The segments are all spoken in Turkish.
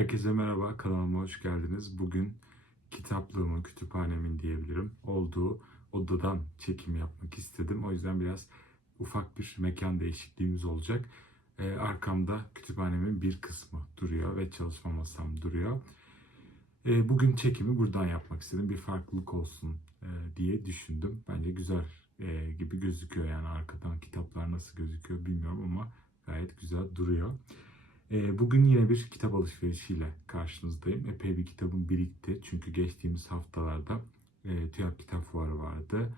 Herkese merhaba, kanalıma hoş geldiniz. Bugün kitaplığımın, kütüphanemin diyebilirim olduğu odadan çekim yapmak istedim. O yüzden biraz ufak bir mekan değişikliğimiz olacak. Ee, arkamda kütüphanemin bir kısmı duruyor ve çalışma masam duruyor. Ee, bugün çekimi buradan yapmak istedim. Bir farklılık olsun e, diye düşündüm. Bence güzel e, gibi gözüküyor yani arkadan kitaplar nasıl gözüküyor bilmiyorum ama gayet güzel duruyor. Ee, Bugün yine bir kitap alışverişiyle karşınızdayım. Epey bir kitabım birikti. Çünkü geçtiğimiz haftalarda e, TÜYAP Kitap Fuarı vardı.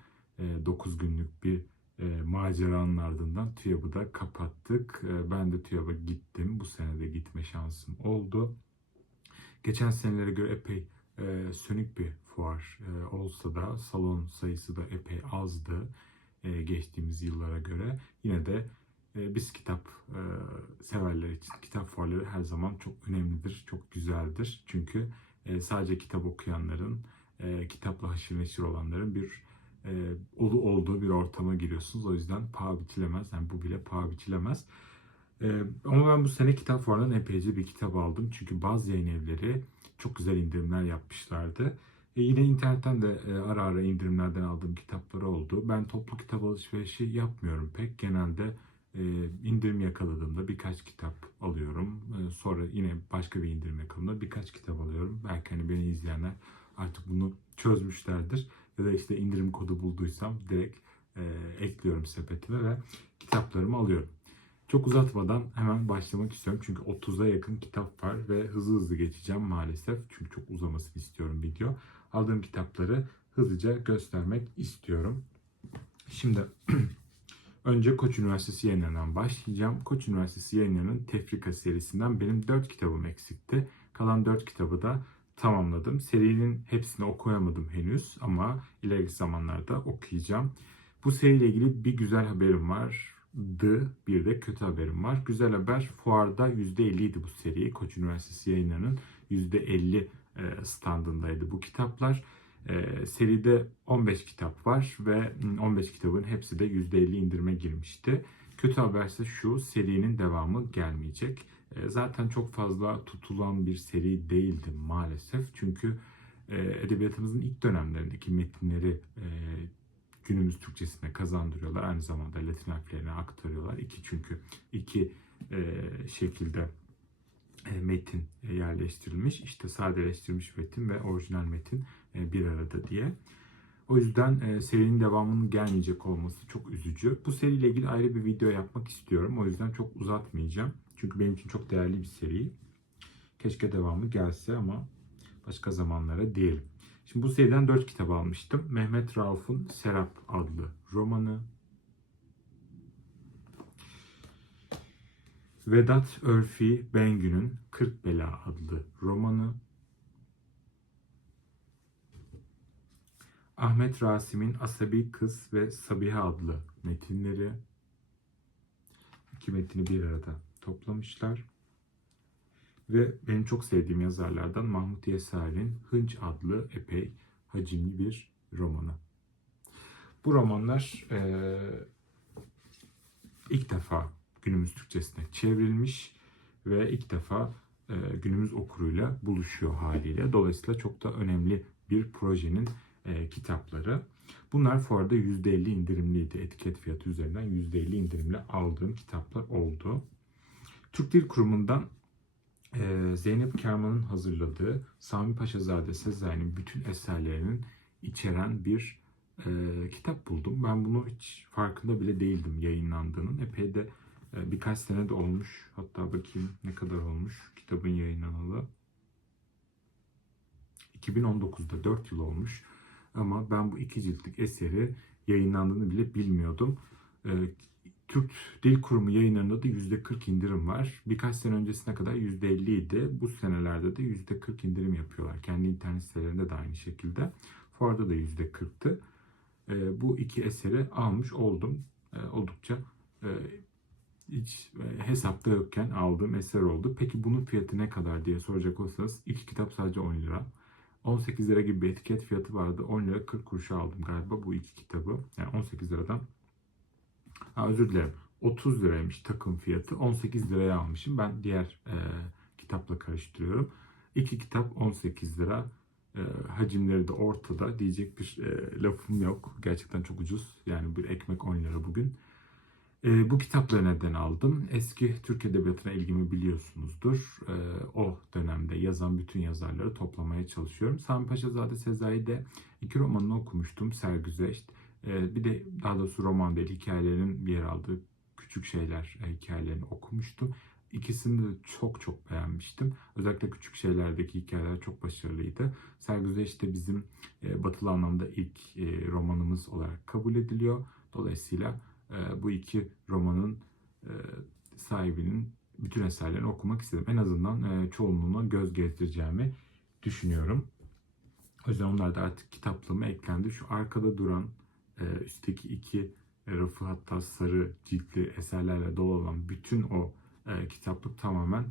9 günlük bir e, maceranın ardından TÜYAP'ı da kapattık. E, ben de TÜYAP'a gittim. Bu sene de gitme şansım oldu. Geçen senelere göre epey e, sönük bir fuar e, olsa da salon sayısı da epey azdı e, geçtiğimiz yıllara göre. Yine de e, biz kitap e, severler için kitap fuarları her zaman çok önemlidir, çok güzeldir. Çünkü e, sadece kitap okuyanların, e, kitapla haşır neşir olanların bir e, olu olduğu bir ortama giriyorsunuz. O yüzden paha biçilemez. Yani bu bile paha biçilemez. E, ama ben bu sene kitap fuarından epeyce bir kitap aldım. Çünkü bazı yayın evleri çok güzel indirimler yapmışlardı. E, yine internetten de e, ara ara indirimlerden aldığım kitapları oldu. Ben toplu kitap alışverişi yapmıyorum pek. Genelde indirim yakaladığımda birkaç kitap alıyorum. E, sonra yine başka bir indirim yakaladığımda birkaç kitap alıyorum. Belki hani beni izleyenler artık bunu çözmüşlerdir. Ya da işte indirim kodu bulduysam direkt e, ekliyorum sepetime ve kitaplarımı alıyorum. Çok uzatmadan hemen başlamak istiyorum. Çünkü 30'a yakın kitap var ve hızlı hızlı geçeceğim maalesef. Çünkü çok uzamasını istiyorum video. Aldığım kitapları hızlıca göstermek istiyorum. Şimdi Önce Koç Üniversitesi yayınlarından başlayacağım. Koç Üniversitesi yayınlarının Tefrika serisinden benim 4 kitabım eksikti. Kalan 4 kitabı da tamamladım. Serinin hepsini okuyamadım henüz ama ileriki zamanlarda okuyacağım. Bu seriyle ilgili bir güzel haberim var. Bir de kötü haberim var. Güzel haber fuarda %50 idi bu seri. Koç Üniversitesi yayınlarının %50 e, standındaydı bu kitaplar. E, seride 15 kitap var ve 15 kitabın hepsi de %50 indirime girmişti. Kötü haber ise şu, serinin devamı gelmeyecek. E, zaten çok fazla tutulan bir seri değildi maalesef. Çünkü e, edebiyatımızın ilk dönemlerindeki metinleri e, günümüz Türkçesine kazandırıyorlar. Aynı zamanda Latin harflerine aktarıyorlar. İki çünkü iki e, şekilde metin yerleştirilmiş. İşte sadeleştirilmiş metin ve orijinal metin bir arada diye. O yüzden e, serinin devamının gelmeyecek olması çok üzücü. Bu seriyle ilgili ayrı bir video yapmak istiyorum. O yüzden çok uzatmayacağım. Çünkü benim için çok değerli bir seri. Keşke devamı gelse ama başka zamanlara diyelim. Şimdi bu seriden 4 kitap almıştım. Mehmet Rauf'un Serap adlı romanı. Vedat Örfi Bengü'nün Kırk Bela adlı romanı. Ahmet Rasim'in Asabi Kız ve Sabiha adlı metinleri. İki metini bir arada toplamışlar. Ve benim çok sevdiğim yazarlardan Mahmut Yesar'ın Hınç adlı epey hacimli bir romanı. Bu romanlar e, ilk defa günümüz Türkçesine çevrilmiş ve ilk defa e, günümüz okuruyla buluşuyor haliyle. Dolayısıyla çok da önemli bir projenin e, kitapları. Bunlar fuarda %50 indirimliydi. Etiket fiyatı üzerinden %50 indirimli aldığım kitaplar oldu. Türk Dil Kurumu'ndan e, Zeynep Kerman'ın hazırladığı Sami Paşazade Sezai'nin bütün eserlerinin içeren bir e, kitap buldum. Ben bunu hiç farkında bile değildim yayınlandığının. Epey de e, birkaç sene de olmuş. Hatta bakayım ne kadar olmuş kitabın yayınlanalı. 2019'da 4 yıl olmuş. Ama ben bu iki ciltlik eseri yayınlandığını bile bilmiyordum. Ee, Türk Dil Kurumu yayınlarında da %40 indirim var. Birkaç sene öncesine kadar %50 idi. Bu senelerde de %40 indirim yapıyorlar. Kendi internet sitelerinde de aynı şekilde. Fuarda da %40'tı. Ee, bu iki eseri almış oldum. Ee, oldukça e, hiç e, hesapta yokken aldığım eser oldu. Peki bunun fiyatı ne kadar diye soracak olsanız iki kitap sadece 10 lira. 18 lira gibi bir etiket fiyatı vardı. 10 lira 40 kuruşa aldım galiba bu iki kitabı. Yani 18 liradan. Ha, özür dilerim. 30 liraymış takım fiyatı. 18 liraya almışım. Ben diğer e, kitapla karıştırıyorum. İki kitap 18 lira. E, hacimleri de ortada. Diyecek bir e, lafım yok. Gerçekten çok ucuz. Yani bir ekmek 10 lira bugün. E, bu kitapları neden aldım? Eski Türk Edebiyatı'na ilgimi biliyorsunuzdur. E, o dönemde yazan bütün yazarları toplamaya çalışıyorum. Sami Paşazade Sezai'de iki romanını okumuştum. Sergüzeşt. E, bir de daha doğrusu roman değil, hikayelerin yer aldığı küçük şeyler e, hikayelerini okumuştum. İkisini de çok çok beğenmiştim. Özellikle küçük şeylerdeki hikayeler çok başarılıydı. Sergüzeşt de bizim e, batılı anlamda ilk e, romanımız olarak kabul ediliyor. Dolayısıyla bu iki romanın e, sahibinin bütün eserlerini okumak istedim. En azından e, çoğunluğuna göz gezdireceğimi düşünüyorum. O yüzden onlar da artık kitaplığıma eklendi. Şu arkada duran üstteki iki rafı hatta sarı ciltli eserlerle dolu olan bütün o kitaplık tamamen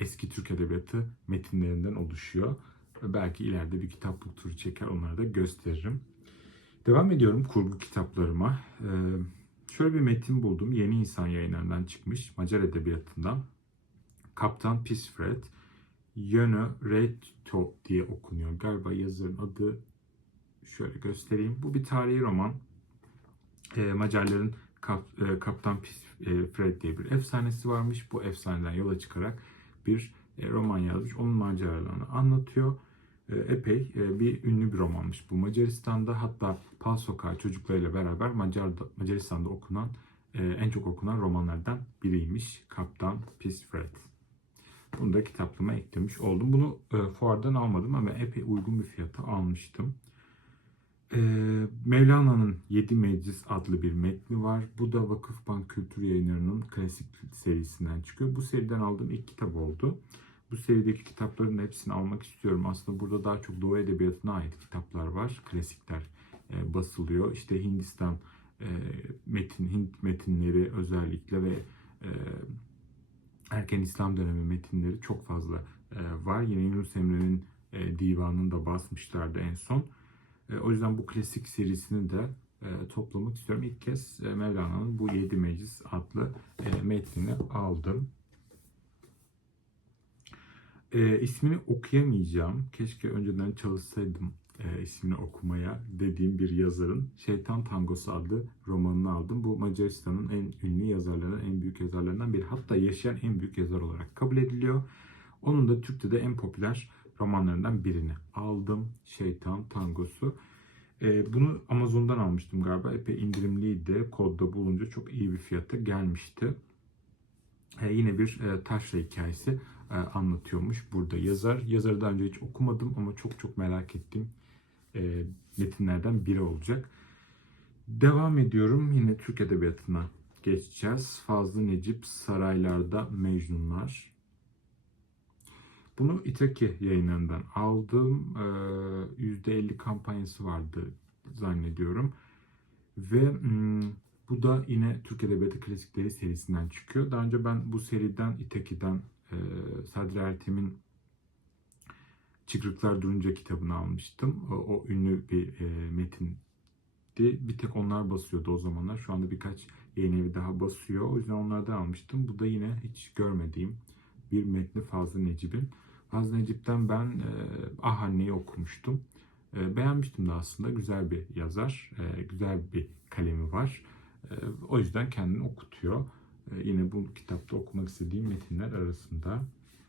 eski Türk Edebiyatı metinlerinden oluşuyor. Belki ileride bir kitaplık turu çeker onları da gösteririm. Devam ediyorum kurgu kitaplarıma. Şöyle bir metin buldum. Yeni İnsan yayınlarından çıkmış. Macar Edebiyatı'ndan. Kaptan Pisfred. Yönü Reto diye okunuyor. Galiba yazarın adı şöyle göstereyim. Bu bir tarihi roman. E, Macarların Kap, e, Kaptan Pisfred diye bir efsanesi varmış. Bu efsaneden yola çıkarak bir e, roman yazmış. Onun maceralarını anlatıyor. E, epey e, bir ünlü bir romanmış bu Macaristan'da. Hatta Pal Sokağı çocuklarıyla beraber Macar, Macaristan'da okunan e, en çok okunan romanlardan biriymiş. Kaptan Pisfred. Bunu da kitaplığıma eklemiş oldum. Bunu fuardan almadım ama epey uygun bir fiyata almıştım. Mevlana'nın Yedi Meclis adlı bir metni var. Bu da Vakıfbank Kültür Yayınları'nın klasik serisinden çıkıyor. Bu seriden aldığım ilk kitap oldu. Bu serideki kitapların hepsini almak istiyorum. Aslında burada daha çok Doğu Edebiyatı'na ait kitaplar var. Klasikler e, basılıyor. İşte Hindistan e, metin, Hint metinleri özellikle ve e, erken İslam dönemi metinleri çok fazla e, var. Yine Yunus Emre'nin e, divanını da basmışlardı en son. E, o yüzden bu klasik serisini de e, toplamak istiyorum. İlk kez e, Mevlana'nın bu Yedi Meclis adlı e, metnini aldım. E, ismini okuyamayacağım. Keşke önceden çalışsaydım e, ismini okumaya dediğim bir yazarın Şeytan Tangosu adlı romanını aldım. Bu Macaristan'ın en ünlü yazarlarından, en büyük yazarlarından biri. Hatta yaşayan en büyük yazar olarak kabul ediliyor. Onun da Türkçe'de en popüler romanlarından birini aldım. Şeytan Tangosu. E, bunu Amazon'dan almıştım galiba. Epey indirimliydi. Kodda bulunca çok iyi bir fiyata gelmişti. E, yine bir e, taşra hikayesi e, anlatıyormuş burada yazar. Yazarı daha önce hiç okumadım ama çok çok merak ettiğim e, metinlerden biri olacak. Devam ediyorum. Yine Türk Edebiyatı'na geçeceğiz. Fazlı Necip Saraylarda Mecnunlar. Bunu İtaki yayınlarından aldım. Ee, %50 kampanyası vardı zannediyorum. Ve hmm, bu da yine Türk Edebiyatı Klasikleri serisinden çıkıyor. Daha önce ben bu seriden İtaki'den e, Sadri Ertem'in Çıkrıklar Durunca kitabını almıştım. O, o ünlü bir e, metindi. Bir tek onlar basıyordu o zamanlar. Şu anda birkaç yayın evi daha basıyor. O yüzden onlardan almıştım. Bu da yine hiç görmediğim bir metni Fazlı Necip'in. Fazlı Necip'ten ben e, Ah Anne'yi okumuştum. E, beğenmiştim de aslında. Güzel bir yazar. E, güzel bir kalemi var. E, o yüzden kendini okutuyor. E, yine bu kitapta okumak istediğim metinler arasında.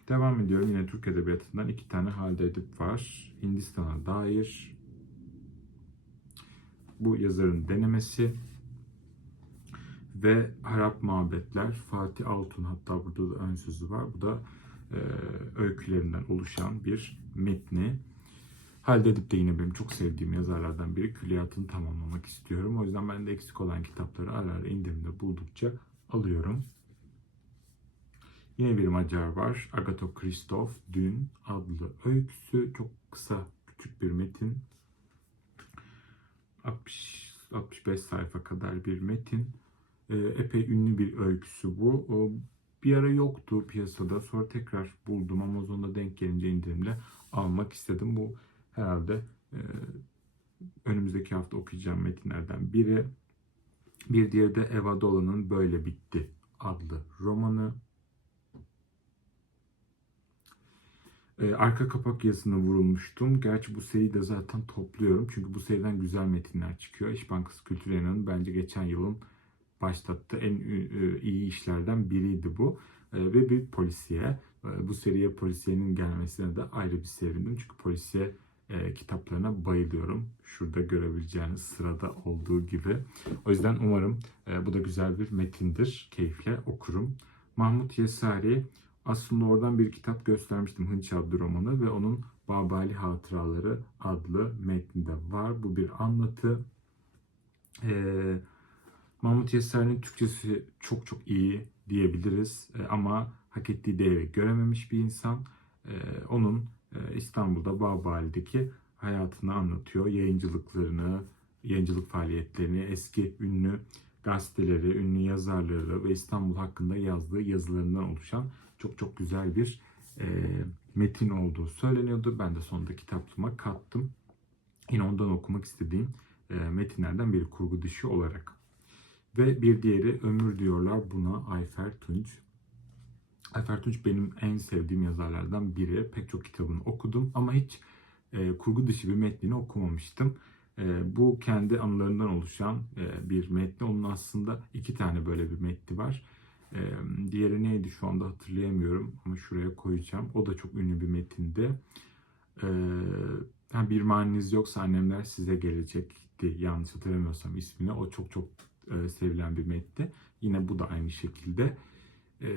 Devam ediyorum. Yine Türk Edebiyatı'ndan iki tane halde edip var. Hindistan'a dair. Bu yazarın denemesi. Ve Harap Mabetler. Fatih Altun hatta burada da ön sözü var. Bu da e, öykülerinden oluşan bir metni. Halde Edip de yine benim çok sevdiğim yazarlardan biri. Külliyatını tamamlamak istiyorum. O yüzden ben de eksik olan kitapları ara ara indirimde buldukça alıyorum. Yine bir Macar var. Agato Christoph Dün adlı öyküsü. Çok kısa, küçük bir metin. 60, 65 sayfa kadar bir metin. Ee, epey ünlü bir öyküsü bu. Bir ara yoktu piyasada. Sonra tekrar buldum. Amazon'da denk gelince indirimle almak istedim. Bu herhalde e, önümüzdeki hafta okuyacağım metinlerden biri. Bir diğeri de Eva Dola'nın Böyle Bitti adlı romanı. Ee, arka kapak yazısına vurulmuştum. Gerçi bu seriyi de zaten topluyorum. Çünkü bu seriden güzel metinler çıkıyor. İş Bankası Kültür Yayınları'nın bence geçen yılın başlattığı en e, iyi işlerden biriydi bu. E, Ve bir polisiye. E, Bu seriye polisiyenin gelmesine de ayrı bir sevindim. Çünkü polisiye e, kitaplarına bayılıyorum. Şurada görebileceğiniz sırada olduğu gibi. O yüzden umarım e, bu da güzel bir metindir. Keyifle okurum. Mahmut Yesari aslında oradan bir kitap göstermiştim Hınç adlı ve onun Babali Hatıraları adlı metninde var. Bu bir anlatı. Ee, Mahmut Yesari'nin Türkçesi çok çok iyi diyebiliriz Ee, ama hak ettiği değeri görememiş bir insan. Ee, onun İstanbul'da Babali'deki hayatını anlatıyor. Yayıncılıklarını, yayıncılık faaliyetlerini, eski ünlü gazeteleri, ünlü yazarları ve İstanbul hakkında yazdığı yazılarından oluşan çok çok güzel bir e, metin olduğu söyleniyordu. Ben de sonunda kitaplığıma kattım. Yine ondan okumak istediğim e, metinlerden biri kurgu dışı olarak. Ve bir diğeri Ömür diyorlar buna Ayfer Tunç. Ayfer Tunç benim en sevdiğim yazarlardan biri. Pek çok kitabını okudum ama hiç e, kurgu dışı bir metnini okumamıştım. E, bu kendi anılarından oluşan e, bir metni. Onun aslında iki tane böyle bir metni var. E, diğeri neydi şu anda hatırlayamıyorum ama şuraya koyacağım. O da çok ünlü bir metindi. E, bir maniniz yoksa annemler size gelecekti. Yanlış hatırlamıyorsam ismini. O çok çok e, sevilen bir metti. Yine bu da aynı şekilde. E,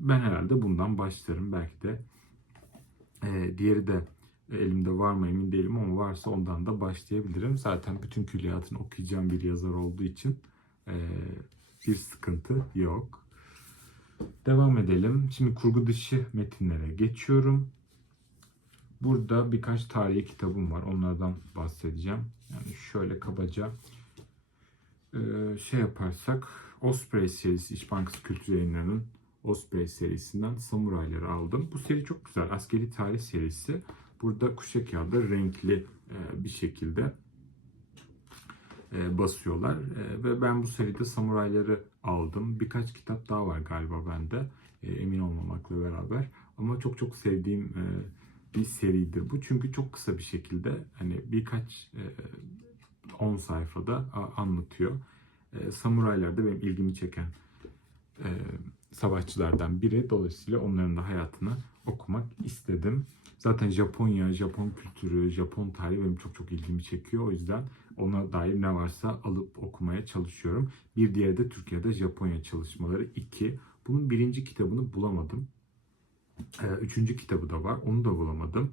ben herhalde bundan başlarım. Belki de e, diğeri de elimde var mı emin değilim ama varsa ondan da başlayabilirim. Zaten bütün külliyatını okuyacağım bir yazar olduğu için e, bir sıkıntı yok. Devam edelim. Şimdi kurgu dışı metinlere geçiyorum. Burada birkaç tarihi kitabım var. Onlardan bahsedeceğim. Yani şöyle kabaca e, şey yaparsak Osprey serisi İş Bankası Kültür Yayınları'nın Osprey serisinden Samurayları aldım. Bu seri çok güzel. Askeri tarih serisi. Burada kuşa kağıdı renkli e, bir şekilde e, basıyorlar. E, ve ben bu seride Samurayları aldım. Birkaç kitap daha var galiba bende. Emin olmamakla beraber. Ama çok çok sevdiğim bir seridir bu. Çünkü çok kısa bir şekilde hani birkaç e, 10 sayfada anlatıyor. Samuraylar da benim ilgimi çeken savaşçılardan biri. Dolayısıyla onların da hayatını okumak istedim. Zaten Japonya, Japon kültürü, Japon tarihi benim çok çok ilgimi çekiyor. O yüzden ona dair ne varsa alıp okumaya çalışıyorum. Bir diğeri de Türkiye'de Japonya çalışmaları 2. Bunun birinci kitabını bulamadım. Ee, Üçüncü kitabı da var. Onu da bulamadım.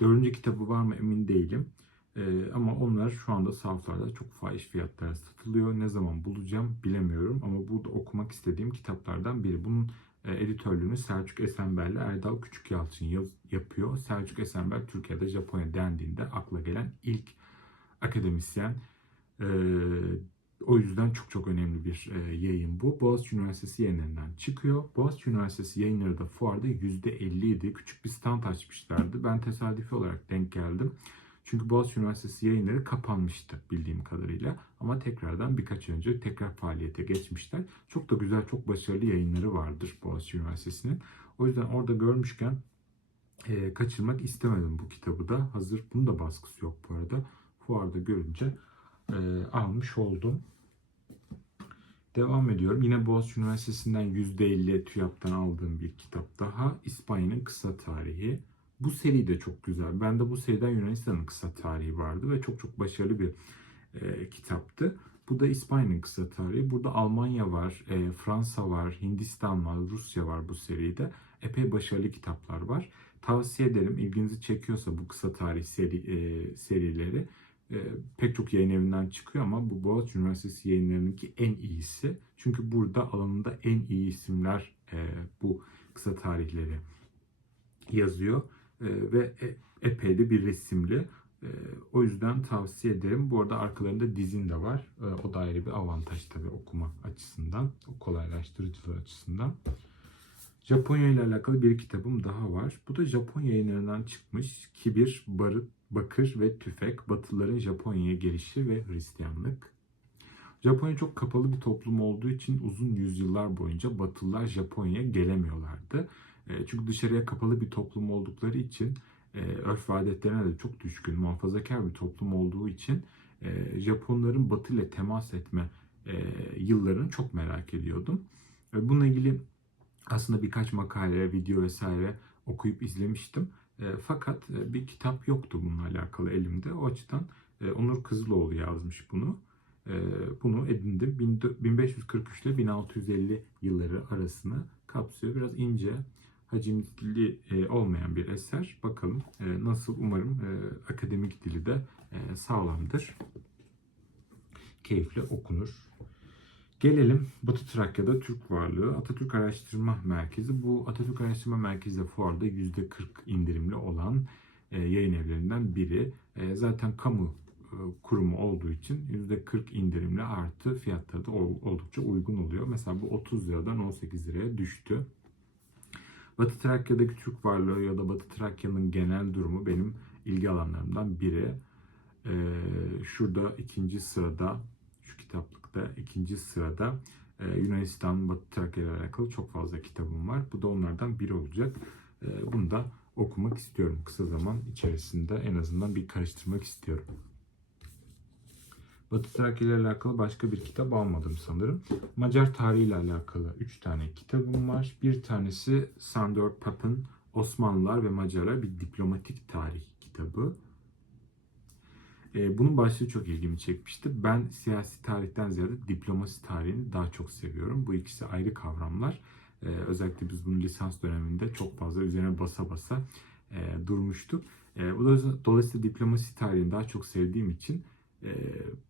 Dördüncü kitabı var mı emin değilim. Ee, ama onlar şu anda sahaflarda çok fahiş fiyatlara satılıyor. Ne zaman bulacağım bilemiyorum. Ama burada okumak istediğim kitaplardan biri. Bunun e, editörlüğünü Selçuk Esenber'le Erdal Küçükyalçın yaz- yapıyor. Selçuk Esenber Türkiye'de Japonya dendiğinde akla gelen ilk akademisyen. Ee, o yüzden çok çok önemli bir e, yayın bu. Boğaziçi Üniversitesi yayınlarından çıkıyor. Boğaziçi Üniversitesi yayınları da fuarda %50 idi. Küçük bir stand açmışlardı. Ben tesadüfi olarak denk geldim. Çünkü Boğaziçi Üniversitesi yayınları kapanmıştı bildiğim kadarıyla. Ama tekrardan birkaç önce tekrar faaliyete geçmişler. Çok da güzel, çok başarılı yayınları vardır Boğaziçi Üniversitesi'nin. O yüzden orada görmüşken e, kaçırmak istemedim bu kitabı da. Hazır bunun da baskısı yok bu arada. Fuarda görünce e, almış oldum. Devam ediyorum. Yine Boğaziçi Üniversitesi'nden %50 TÜYAP'tan aldığım bir kitap daha. İspanya'nın kısa tarihi. Bu seri de çok güzel. Bende bu seriden Yunanistan'ın kısa tarihi vardı ve çok çok başarılı bir e, kitaptı. Bu da İspanya'nın kısa tarihi. Burada Almanya var, e, Fransa var, Hindistan var, Rusya var bu seride. Epey başarılı kitaplar var. Tavsiye ederim. İlginizi çekiyorsa bu kısa tarih seri, e, serileri e, pek çok yayın evinden çıkıyor ama bu Boğaziçi Üniversitesi yayınlarınınki en iyisi. Çünkü burada alanında en iyi isimler e, bu kısa tarihleri yazıyor ve e, epey de bir resimli. E, o yüzden tavsiye ederim. Bu arada arkalarında dizin de var. E, o da ayrı bir avantaj tabii okuma açısından, o kolaylaştırıcılığı açısından. Japonya ile alakalı bir kitabım daha var. Bu da Japon yayınlarından çıkmış. Kibir, Barut, Bakır ve Tüfek, Batılıların Japonya'ya gelişi ve Hristiyanlık. Japonya çok kapalı bir toplum olduğu için uzun yüzyıllar boyunca Batılılar Japonya'ya gelemiyorlardı. E, çünkü dışarıya kapalı bir toplum oldukları için e, örf ve adetlerine de çok düşkün, muhafazakar bir toplum olduğu için e, Japonların Batı ile temas etme yıllarını çok merak ediyordum. Bununla ilgili aslında birkaç makale, video vesaire okuyup izlemiştim. Fakat bir kitap yoktu bununla alakalı elimde. O açıdan Onur Kızıloğlu yazmış bunu. Bunu edindim. Bin- 1543 ile 1650 yılları arasını kapsıyor. Biraz ince, hacimli e, olmayan bir eser. Bakalım e, nasıl umarım e, akademik dili de sağlamdır. Keyifle okunur. Gelelim Batı Trakya'da Türk varlığı Atatürk Araştırma Merkezi. Bu Atatürk Araştırma Merkezi de fuarda %40 indirimli olan yayın evlerinden biri. Zaten kamu kurumu olduğu için %40 indirimli artı fiyatları da ol- oldukça uygun oluyor. Mesela bu 30 liradan 18 liraya düştü. Batı Trakya'daki Türk varlığı ya da Batı Trakya'nın genel durumu benim ilgi alanlarımdan biri. Ee, şurada ikinci sırada, şu kitaplıkta ikinci sırada e, Yunanistan, Batı Trakya ile alakalı çok fazla kitabım var. Bu da onlardan biri olacak. Ee, bunu da okumak istiyorum kısa zaman içerisinde en azından bir karıştırmak istiyorum. Batı Trakya ile alakalı başka bir kitap almadım sanırım. Macar tarihi ile alakalı 3 tane kitabım var. Bir tanesi Sandor Pap'ın Osmanlılar ve Macarlar bir diplomatik tarih kitabı. Ee, bunun başlığı çok ilgimi çekmişti. Ben siyasi tarihten ziyade diplomasi tarihini daha çok seviyorum. Bu ikisi ayrı kavramlar. Ee, özellikle biz bunu lisans döneminde çok fazla üzerine basa basa e, durmuştuk. E, da dolayısıyla diplomasi tarihini daha çok sevdiğim için e,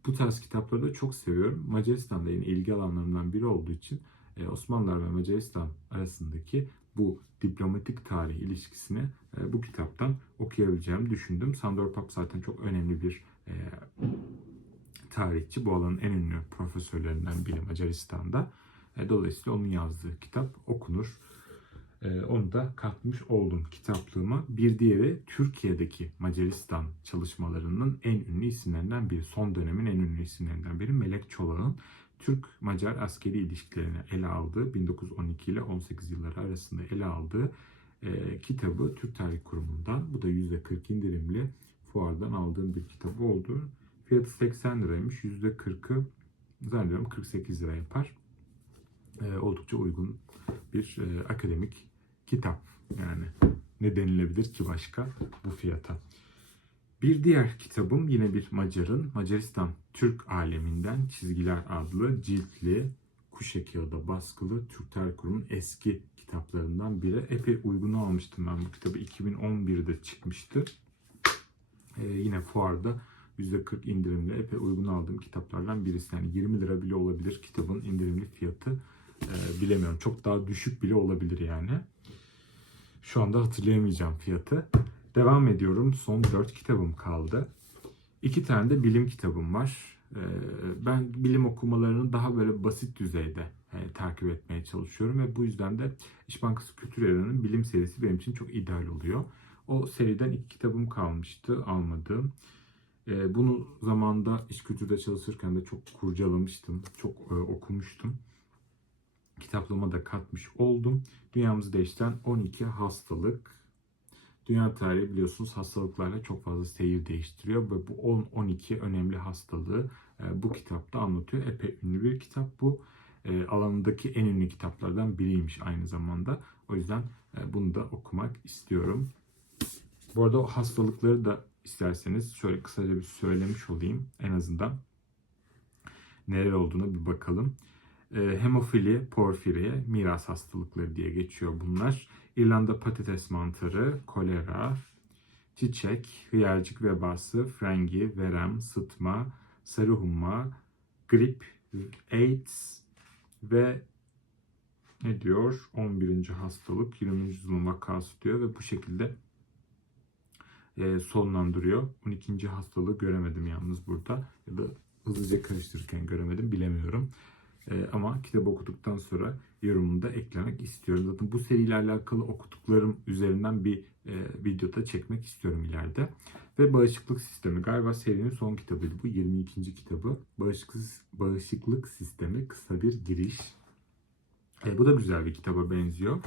bu tarz kitapları da çok seviyorum. Macaristan'da yine ilgi alanlarımdan biri olduğu için e, Osmanlılar ve Macaristan arasındaki bu diplomatik tarih ilişkisini e, bu kitaptan okuyabileceğimi düşündüm. Sandor Pap zaten çok önemli bir e, tarihçi. Bu alanın en ünlü profesörlerinden biri Macaristan'da. E, dolayısıyla onun yazdığı kitap okunur. E, onu da katmış oldum kitaplığıma. Bir diğeri Türkiye'deki Macaristan çalışmalarının en ünlü isimlerinden biri. Son dönemin en ünlü isimlerinden biri Melek Çolak'ın Türk-Macar askeri ilişkilerini ele aldığı 1912 ile 18 yılları arasında ele aldığı e, kitabı Türk Tarih Kurumu'ndan. Bu da %40 indirimli fuardan aldığım bir kitap oldu. Fiyatı 80 liraymış. %40'ı zannediyorum 48 lira yapar. E, oldukça uygun bir e, akademik kitap. Yani ne denilebilir ki başka bu fiyata. Bir diğer kitabım yine bir Macar'ın Macaristan Türk aleminden Çizgiler adlı ciltli kuşak kağıda baskılı Türk Kurumu'nun eski kitaplarından biri. Epey uygunu almıştım ben bu kitabı. 2011'de çıkmıştı. Ee, yine fuarda %40 indirimle epey uygun aldığım kitaplardan birisi. Yani 20 lira bile olabilir kitabın indirimli fiyatı. Ee, bilemiyorum. Çok daha düşük bile olabilir yani. Şu anda hatırlayamayacağım fiyatı. Devam ediyorum. Son 4 kitabım kaldı. İki tane de bilim kitabım var. Ee, Ben bilim okumalarını daha böyle basit düzeyde e, takip etmeye çalışıyorum ve bu yüzden de İş Bankası Kültür Eran'ın bilim serisi benim için çok ideal oluyor. O seriden iki kitabım kalmıştı almadığım. Ee, Bunu zamanda iş kültürde çalışırken de çok kurcalamıştım, çok e, okumuştum. Kitaplığıma da katmış oldum. Dünyamızı değiştiren 12 hastalık. Dünya tarihi biliyorsunuz hastalıklarla çok fazla seyir değiştiriyor ve bu 10-12 önemli hastalığı e, bu kitapta anlatıyor. Epey ünlü bir kitap bu. E, alanındaki en ünlü kitaplardan biriymiş aynı zamanda. O yüzden e, bunu da okumak istiyorum. Bu arada o hastalıkları da isterseniz şöyle kısaca bir söylemiş olayım en azından. Neler olduğuna bir bakalım. E, hemofili, porfiri, miras hastalıkları diye geçiyor bunlar. İrlanda patates mantarı, kolera, çiçek, hıyarcık vebası, frengi, verem, sıtma, sarı humma, grip, AIDS ve ne diyor? 11. hastalık, 20. yüzyılın vakası diyor ve bu şekilde e, sonlandırıyor. 12. hastalığı göremedim yalnız burada. Ya da hızlıca karıştırırken göremedim bilemiyorum. E, ama kitabı okuduktan sonra yorumunu da eklemek istiyorum. Zaten bu seriyle alakalı okuduklarım üzerinden bir e, videoda çekmek istiyorum ileride. Ve Bağışıklık Sistemi galiba serinin son kitabıydı. Bu 22. kitabı. Bağışıklık, Bağışıklık Sistemi kısa bir giriş. E, bu da güzel bir kitaba benziyor.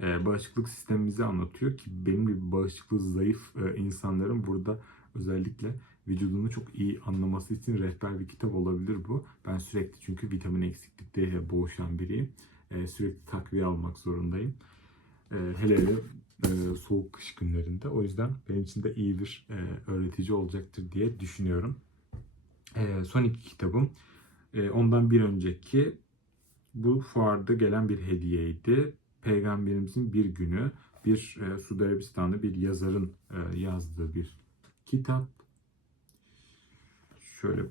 e, bağışıklık sistemimizi anlatıyor ki benim gibi bağışıklığı zayıf e, insanların burada özellikle vücudunu çok iyi anlaması için rehber bir kitap olabilir bu. Ben sürekli çünkü vitamin eksiklikleriyle boğuşan biriyim. E, sürekli takviye almak zorundayım. E, hele hele e, soğuk kış günlerinde. O yüzden benim için de iyi bir e, öğretici olacaktır diye düşünüyorum. E, son iki kitabım e, ondan bir önceki bu fuarda gelen bir hediyeydi. Peygamberimizin bir günü bir e, Suudi Arabistan'da bir yazarın e, yazdığı bir kitap. Şöyle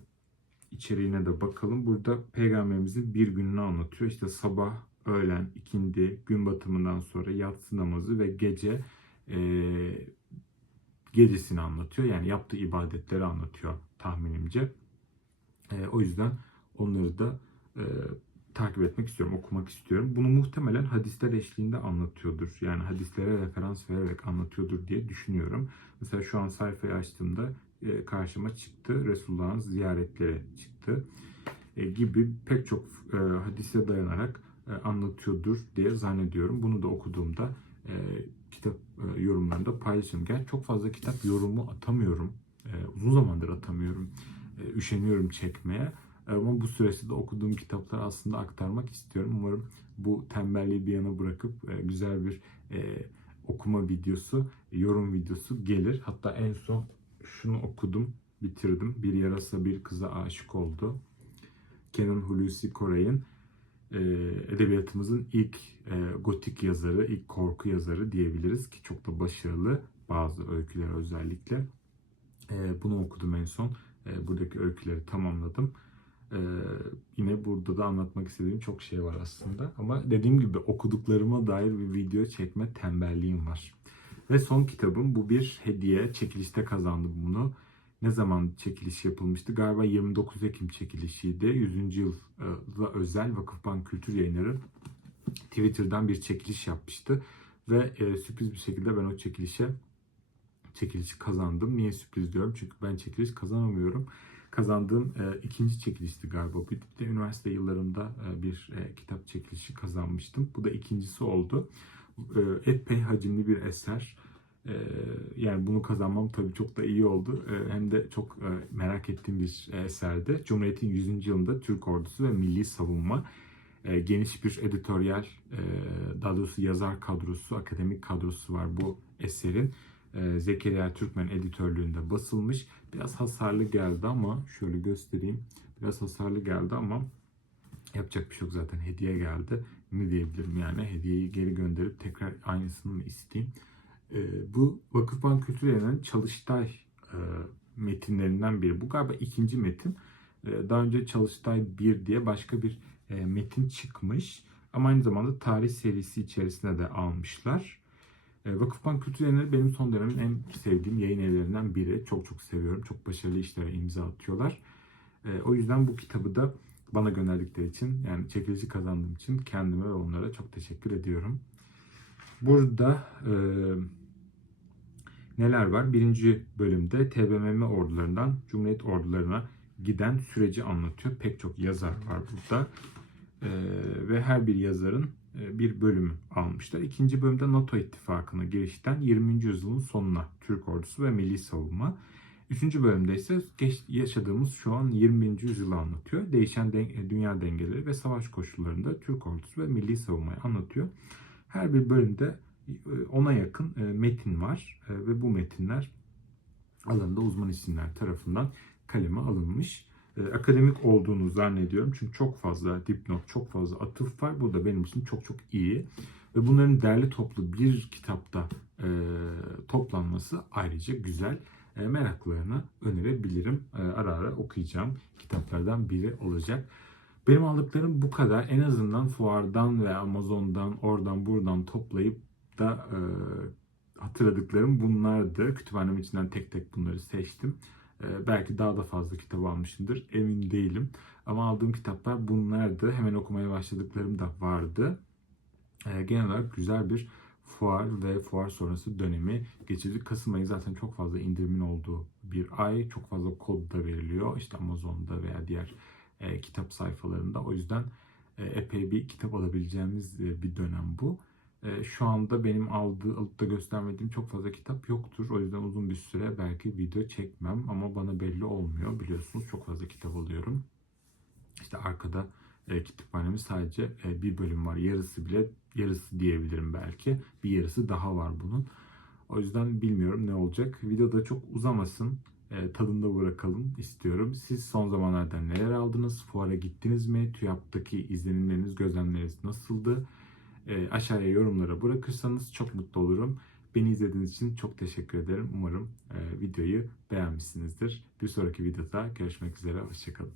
içeriğine de bakalım. Burada peygamberimizin bir gününü anlatıyor. İşte sabah, öğlen, ikindi, gün batımından sonra yatsı namazı ve gece e, gecesini anlatıyor. Yani yaptığı ibadetleri anlatıyor tahminimce. E, o yüzden onları da e, takip etmek istiyorum, okumak istiyorum. Bunu muhtemelen hadisler eşliğinde anlatıyordur. Yani hadislere referans vererek anlatıyordur diye düşünüyorum. Mesela şu an sayfayı açtığımda karşıma çıktı. Resulullah'ın ziyaretleri çıktı. E, gibi pek çok e, hadise dayanarak e, anlatıyordur diye zannediyorum. Bunu da okuduğumda e, kitap e, yorumlarında paylaşırım. Gerçi çok fazla kitap yorumu atamıyorum. E, uzun zamandır atamıyorum. E, üşeniyorum çekmeye. Ama bu süreçte okuduğum kitapları aslında aktarmak istiyorum. Umarım bu tembelliği bir yana bırakıp e, güzel bir e, okuma videosu, yorum videosu gelir. Hatta en son şunu okudum, bitirdim. Bir yarasa bir kıza aşık oldu. Kenan Hulusi Koray'ın e, edebiyatımızın ilk e, gotik yazarı, ilk korku yazarı diyebiliriz ki çok da başarılı bazı öyküler özellikle. E, bunu okudum en son. Buradaki öyküleri tamamladım. Yine burada da anlatmak istediğim çok şey var aslında. Ama dediğim gibi okuduklarıma dair bir video çekme tembelliğim var. Ve son kitabım bu bir hediye. Çekilişte kazandım bunu. Ne zaman çekiliş yapılmıştı? Galiba 29 Ekim çekilişiydi. 100. yıla özel Vakıfbank Kültür Yayınları Twitter'dan bir çekiliş yapmıştı. Ve e, sürpriz bir şekilde ben o çekilişe çekilişi kazandım. Niye sürpriz diyorum? Çünkü ben çekiliş kazanamıyorum kazandığım e, ikinci çekilişti galiba. Bir de üniversite yıllarımda e, bir e, kitap çekilişi kazanmıştım. Bu da ikincisi oldu. E, epey hacimli bir eser. E, yani bunu kazanmam tabii çok da iyi oldu. E, hem de çok e, merak ettiğim bir eserdi. Cumhuriyet'in 100. yılında Türk ordusu ve milli savunma e, geniş bir editoryal, e, daha doğrusu yazar kadrosu, akademik kadrosu var bu eserin. Zekeriya Türkmen editörlüğünde basılmış. Biraz hasarlı geldi ama şöyle göstereyim. Biraz hasarlı geldi ama yapacak bir şey yok zaten hediye geldi. Ne diyebilirim yani hediyeyi geri gönderip tekrar aynısını mı isteyeyim. E, bu Vakıfbank Kültür Yayınları'nın Çalıştay e, metinlerinden biri. Bu galiba ikinci metin. E, daha önce Çalıştay 1 diye başka bir e, metin çıkmış. Ama aynı zamanda tarih serisi içerisine de almışlar. E, Vakıfbank Kültür Yayınları benim son dönemin en sevdiğim yayın evlerinden biri. Çok çok seviyorum. Çok başarılı işlere imza atıyorlar. O yüzden bu kitabı da bana gönderdikleri için yani çekilişi kazandığım için kendime ve onlara çok teşekkür ediyorum. Burada e, neler var? Birinci bölümde TBMM ordularından Cumhuriyet ordularına giden süreci anlatıyor. Pek çok yazar var burada. E, ve her bir yazarın e, bir bölüm almışlar. İkinci bölümde NATO ittifakına girişten 20. yüzyılın sonuna Türk ordusu ve milli savunma. Üçüncü bölümde ise geç, yaşadığımız şu an 20. yüzyılı anlatıyor. Değişen den, e, dünya dengeleri ve savaş koşullarında Türk ordusu ve milli savunmayı anlatıyor. Her bir bölümde ona yakın metin var ve bu metinler alanında uzman isimler tarafından kaleme alınmış. E, akademik olduğunu zannediyorum. Çünkü çok fazla dipnot, çok fazla atıf var. Bu da benim için çok çok iyi. Ve bunların derli toplu bir kitapta e, toplanması ayrıca güzel. E, meraklarına önerebilirim. E, ara ara okuyacağım kitaplardan biri olacak. Benim aldıklarım bu kadar. En azından fuardan ve Amazon'dan oradan buradan toplayıp da e, hatırladıklarım bunlardı. Kütüphanem içinden tek tek bunları seçtim. Ee, belki daha da fazla kitap almışımdır. Emin değilim. Ama aldığım kitaplar bunlardı. Hemen okumaya başladıklarım da vardı. Ee, genel olarak güzel bir fuar ve fuar sonrası dönemi geçirdik. Kasım ayı zaten çok fazla indirimin olduğu bir ay. Çok fazla kod da veriliyor. İşte Amazon'da veya diğer e, kitap sayfalarında. O yüzden e, epey bir kitap alabileceğimiz e, bir dönem bu. E, şu anda benim aldığı, alıp da göstermediğim çok fazla kitap yoktur. O yüzden uzun bir süre belki video çekmem ama bana belli olmuyor. Biliyorsunuz çok fazla kitap alıyorum. İşte arkada e, kütüphanemiz sadece e, bir bölüm var. Yarısı bile yarısı diyebilirim belki. Bir yarısı daha var bunun. O yüzden bilmiyorum ne olacak. Videoda çok uzamasın. E, tadında bırakalım istiyorum. Siz son zamanlarda neler aldınız? Fuara gittiniz mi? TÜYAP'taki izlenimleriniz, gözlemleriniz nasıldı? E, aşağıya yorumlara bırakırsanız çok mutlu olurum. Beni izlediğiniz için çok teşekkür ederim. Umarım e, videoyu beğenmişsinizdir. Bir sonraki videoda görüşmek üzere. Hoşçakalın.